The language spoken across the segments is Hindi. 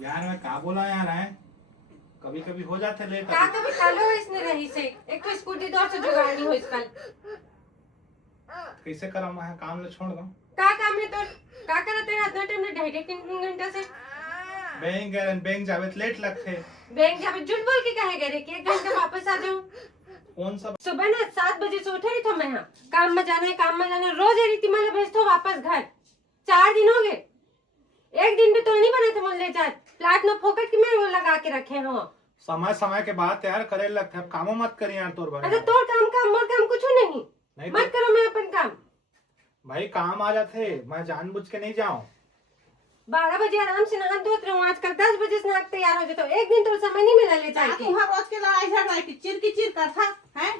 यार मैं का बोला यार है, कभी कभी हो जाते लेट। का कभी खालो इसने रही से एक तो स्कूटी दौर से जुगाड़नी हो इसकल कैसे करा मैं काम ले छोड़ दूं। का काम है तो का करते हैं इतना टाइम ढाई ढाई 3 घंटा से बैंक जावे तो लेट लगते। बैंक जावे झूठ बोल के कहे गए कि 1 घंटा वापस आ जाऊं। कौन सा सुबह ना 7 बजे से उठे रही तो मैं यहाँ काम में जाना है रोज ये रीति मला भेजतो वापस घर 4 दिन हो गए। एक दिन भी तो नहीं बने थे मोले जात प्लाट में फोकट की मैं वो लगा के रखे हैं। समय समय के बाद यार करे लगते। अब कामों मत करी यार तोर अच्छा भाई। तोर काम मोर काम कुछ नहीं नहीं मत करो मैं अपन काम। भाई काम आ जाते, मैं जानबूझ के नहीं जाऊं। 12 बजे आराम से नहा धोत रहूं, आजकल 10 बजे से नहा के तैयार हो जाता हूं। एक दिन तो समय नहीं मिला ले जाए के। तुहार रोज के लड़ाई झगड़ा की चिर करथा हैं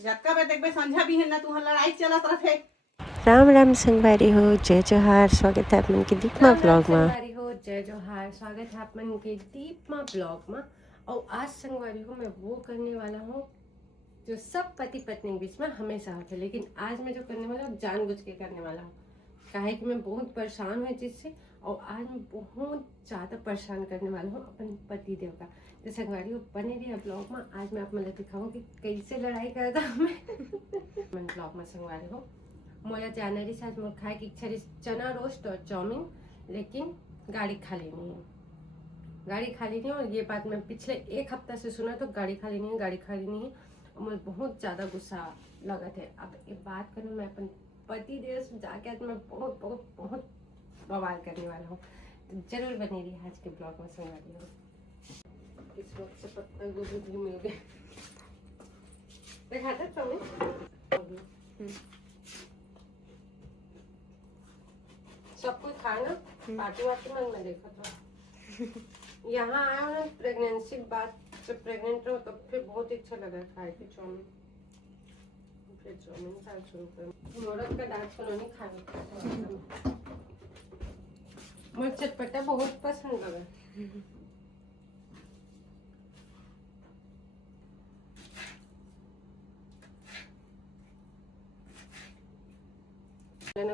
जतका बे देखबे संझा भी है ना तुहार लड़ाई चलत रथे। राम राम संगवारी हो, जय जोहार। स्वागत है आपमन के दीपमा ब्लॉग में। संगवारी हो जय जोहार, स्वागत है आप मन के दीपमा ब्लॉग में। और आज संगवारी हो मैं वो करने वाला हूँ जो सब पति पत्नी के बीच में हमेशा होता है, लेकिन आज मैं जो करने वाला हूँ जानबूझ के करने वाला हूँ। काहे कि मैं बहुत परेशान हुई जिससे, और आज मैं बहुत ज़्यादा परेशान करने वाला हूँ अपन पति देव का। तो संगवारी हो बने रही ब्लॉग में। आज मैं आप मतलब दिखाऊँ कि कैसे लड़ाई करता हमें मैं ब्लॉग में संगवारी हो मोला जानरी से आज मोर खाए की इच्छा रही चना रोस्ट और चाउमीन, लेकिन गाड़ी खाली नहीं है। गाड़ी खाली नहीं है और ये बात मैं पिछले 1 हफ्ता से सुना तो गाड़ी खाली नहीं है, गाड़ी खाली नहीं है। और मुझे बहुत ज़्यादा गुस्सा लगा थे। अब एक बात करूँ मैं अपन पति देव से जाके आज मैं बहुत बहुत बहुत बवाल करने वाला हूँ। तो जरूर बने रही आज के ब्लॉग में सुना रही हूँ। इस वक्त से पत्ता गोभी भी मिल गए देखा था चाउमीन सब कुछ खाए ना पार्टी वार्टी में मैं देखा था। यहाँ आया हूँ ना प्रेगनेंसी बाद से प्रेग्नेंट रहो तब फिर बहुत इच्छा लगा खाए की चाउमीन। फिर चाउमीन खाना शुरू कर मोरत का डांस कॉलोनी खाने मुझे चटपटा बहुत पसंद लगा।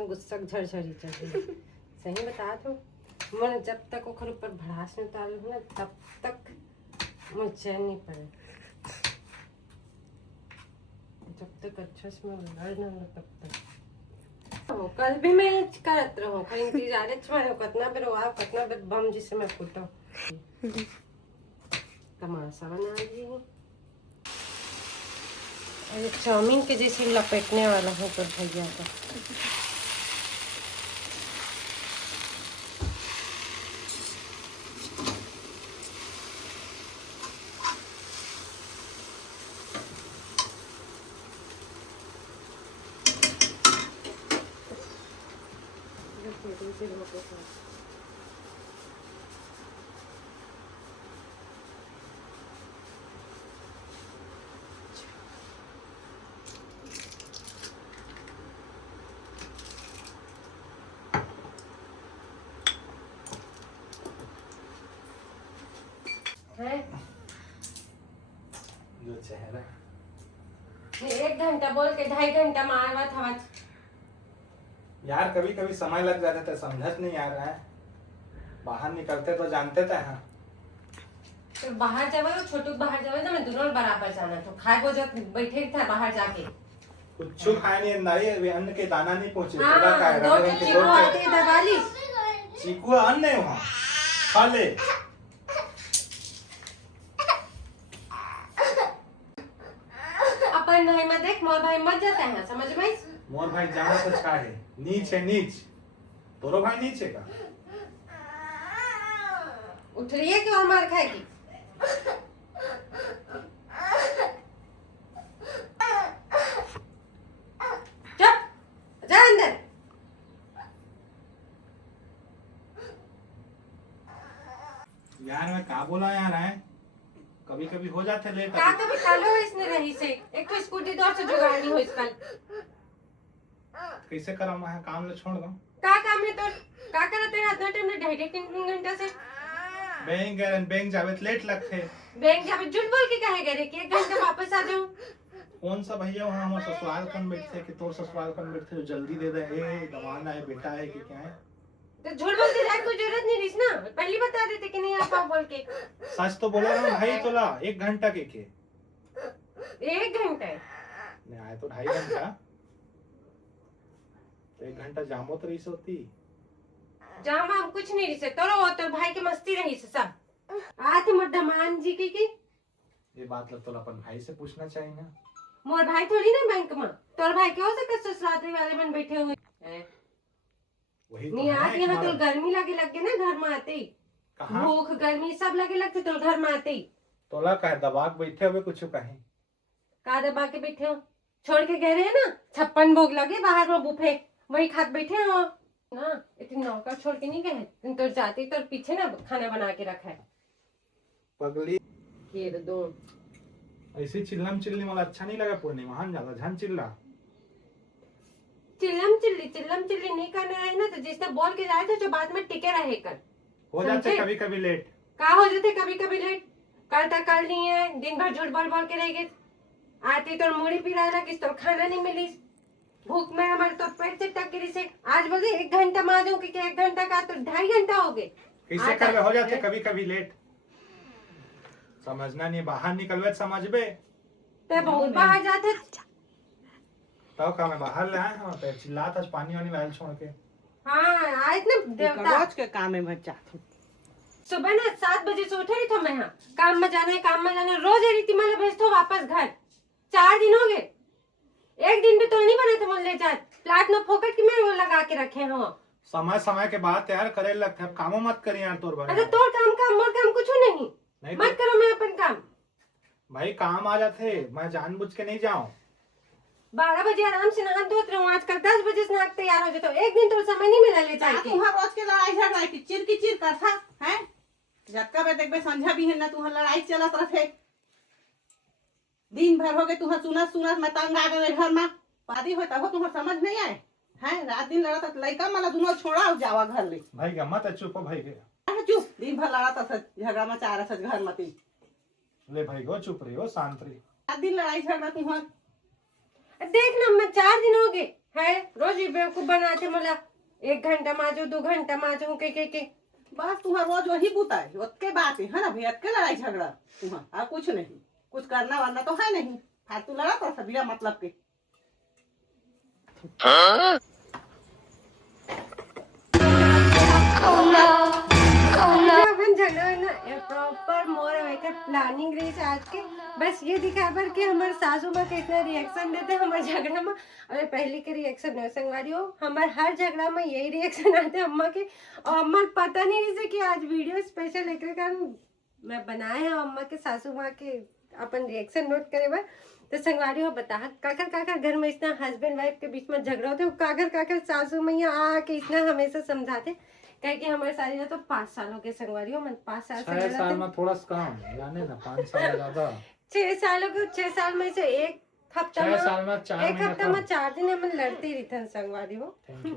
गुस्सा झरझरी चल रही सही बता दो। मन जब तक ओखर ऊपर भड़ास नहीं उतार लूँ ना तब तक मुझे चैन नहीं पड़े। जब तक अच्छा से मैं लड़ ना लो तब तक। कल भी मैं करत रहूं खाली इंतजार में कितना बेर वाव कितना बेर बम जिसे मैं फुटो तमाशा बना दी। अरे चाउमीन के जैसे लपेटने वाला हूँ तो भैया का है जो चेहरा 1 घंटा बोल के 2.5 घंटा मारवा था। यार, कभी कभी समय लग जाता तो समझ नहीं आ रहा है। बाहर निकलते तो जानते थे। हाँ तो बाहर जावे और छोटू बाहर जावे तो मैं दोनों बराबर जाना तो खाए वो जब बैठे था बाहर जाके कुछ खाए नहीं अंदाई अन्न के दाना नहीं पहुंचे। हाँ, थोड़ा खाए दो रंग के चीकू दो आते दबाली चीकू अन्न है वहाँ खा ले। अपन भाई मत देख मोर भाई मत जाता है समझ में। मोर भाई जाना तो चाहे नीच है नीच। तोरो भाई नीच है का उठ रही है कि और मार खाएगी। चुप जा अंदर। यार मैं का बोला यार है, कभी कभी हो जाते लेट। का कभी खालो इसने रही से एक तो स्कूटी दौर से जुगाड़नी हो इसकल कैसे करा मैं काम ले छोड़ दूं। का काम है तो का करते हैं इतना टाइम ढाई ढाई 3 घंटा से बैंक जावे तो लेट लगते। बैंक जावे झूठ बोल के कहे गए कि 1 घंटा वापस आ जाऊं। कौन सा भैया वहाँ हमारे ससुराल कन बैठते कि तोर ससुराल कन बैठते जो जल्दी दे दे। ए दवाना है बेटा है कि क्या है। तो झूठ बोल के जाए कोई जरूरत नहीं रही ना, पहले बता देते कि नहीं आप बोल के। सच तो बोला ना, 2.5 तोला 1 घंटा के 1 घंटा है नहीं आए तो 2.5 घंटा, तो 1 घंटा जामो तो रही होती। जहाँ हम कुछ नहीं रही से तोरो तो भाई के मस्ती रही से सब आते मोर दमान जी की ये बात लग तो अपन भाई से पूछना चाहिए ना। मोर भाई थोड़ी ना बैंक में, तोर भाई के हो सके ससुराल वाले मन बैठे हुए वही तो नहीं है आती यहाँ तो हमारा। गर्मी लगे लग ना घर में आते ही, कहाँ भूख गर्मी सब लगे लगते तो घर में आते ही। तोला कहे दबाक बैठे हुए कुछ कहीं का दबा के बैठे हो, छोड़ के गए रहे ना 56 भोग लगे बाहर में बुफे, वही खात बैठे हो ना। इतनी नौकर छोड़ के नहीं गए तो जाते तो पीछे ना खाना बना के रखा है पगली। ये दो ऐसी चिल्लम चिल्ली मला अच्छा नहीं लगा। पूर्णिमा हन ज्यादा झन चिल्ला चिल्लम चिल्ली नहीं करना है ना, तो जिसने बोल के जाए थे जो बाद में टिके रहे कर हो जाते समझे? कभी कभी लेट। का हो जाते कभी कभी लेट, कल तक कल नहीं है, दिन भर झूठ बोल बोल के रह गए। आती तो मुड़ी पिरा रहा किस तो खाना नहीं मिली, भूख में हमारे तो पेट से टक गिरी से। आज बोलते 1 घंटा माजूं कि 1 घंटा का तो 2.5 घंटा हो गए। कैसे करवे हो जाते कभी कभी लेट, समझना नहीं। बाहर निकलवे समझबे ते बहुत बाहर जाते तब का मैं बाहर ले आया हूं तो चिल्लाता पानी वानी वाल छोड़ के। हाँ आज ना देवता रोज के काम में बच्चा सुबह ना 7 बजे से उठे रही थी मैं, यहाँ काम में जाना है काम में जाना है, रोज रीति मला भेजते हो वापस घर। 4 दिन हो गए, 1 दिन भी तो नहीं बने थे मन ले जात प्लाट में फोकट की मैं वो लगा के रखे हैं। समय समय के बाद यार करे लगते अब कामों मत करी यार तोर अरे भाई। तोर काम मोर काम कुछ नहीं, नहीं मत करो मैं अपन काम। भाई काम आ जाते, मैं जानबूझ के नहीं जाऊं। 12 बजे आराम से नहा धोत रहूं, आजकल 10 बजे से नहा के तैयार हो जाते हो। 1 दिन तो समय नहीं मिला ले जाए के। तुहार रोज के लड़ाई झगड़ा की चिर कर था हैं, जक्का बे देखबे संझा भी है ना तुहार लड़ाई चलत रहे। दिन भर हो गए तुहार सुनत मैं तंग आ गए घर में। पादी हो तब तुहार समझ नहीं आए हैं, रात दिन लड़त लड़का मला दोनों छोड़ा जावा घर ले। भाई का मत चुप हो भाई के। अरे चुप, दिन भर लड़त झगड़ा मचा रहा घर में ती। ले भाई गो चुप रही हो, शांत रही। रात दिन लड़ाई झगड़ा तुहार। देख ना मैं 4 दिन हो गए है रोज ही बेवकूफ बनाते मला 1 घंटा माजो 2 घंटा माजो के बस तुहार रोज वही बुता है, उसके बात है ना भैया के लड़ाई झगड़ा तुहार और कुछ नहीं। कुछ करना वरना तो है नहीं, फालतू लड़ा तो सब बिना मतलब के। अपन झगड़ा ना प्रॉपर मोर वेकर प्लानिंग रही है आज के। बस ये दिखाबर कि हमारे सासू माँ कितना रिएक्शन देते हमारे झगड़ा में। अरे पहले के रिएक्शन है संगवारी हो, हमारे हर झगड़ा में यही रिएक्शन आते अम्मा के। और अम्मा पता नहीं रही कि आज वीडियो स्पेशल एक कारण मैं बनाए हैं अम्मा के सासू माँ के अपन रिएक्शन नोट करे बार। तो संगवारी हो बता काकर घर में इतना हस्बैंड वाइफ के बीच में झगड़ा होते, काकर सासू मैया आके इतना हमेशा समझाते। कहे कि हमारे शादी तो 5 साल हो गए संगवारी हो, मन 5 साल 6 साल में थोड़ा सा कम जाने ना, 5 साल ज्यादा। 6 साल हो गए, 6 साल में से 1 हफ्ता 6 साल में 4 एक महीना हफ्ता में 4 दिन हम लड़ते ही रहते संगवारी हो। Thank you.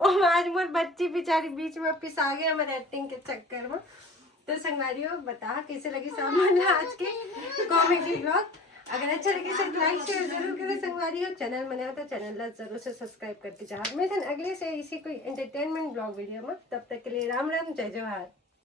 और आज मोर बच्ची बेचारी बीच में पिसा गए हमारे एक्टिंग के चक्कर में। तो संगवारी हो बता कैसे लगी सामान आज के कॉमेडी ब्लॉग। अगर अच्छा लगे तो लाइक शेयर जरूर करें संगवारी हो। चैनल बनाओ तो चैनल जरूर से सब्सक्राइब करके जाओ। मैं अगले से इसी कोई एंटरटेनमेंट ब्लॉग वीडियो में, तब तक के लिए राम राम जय जवाहर।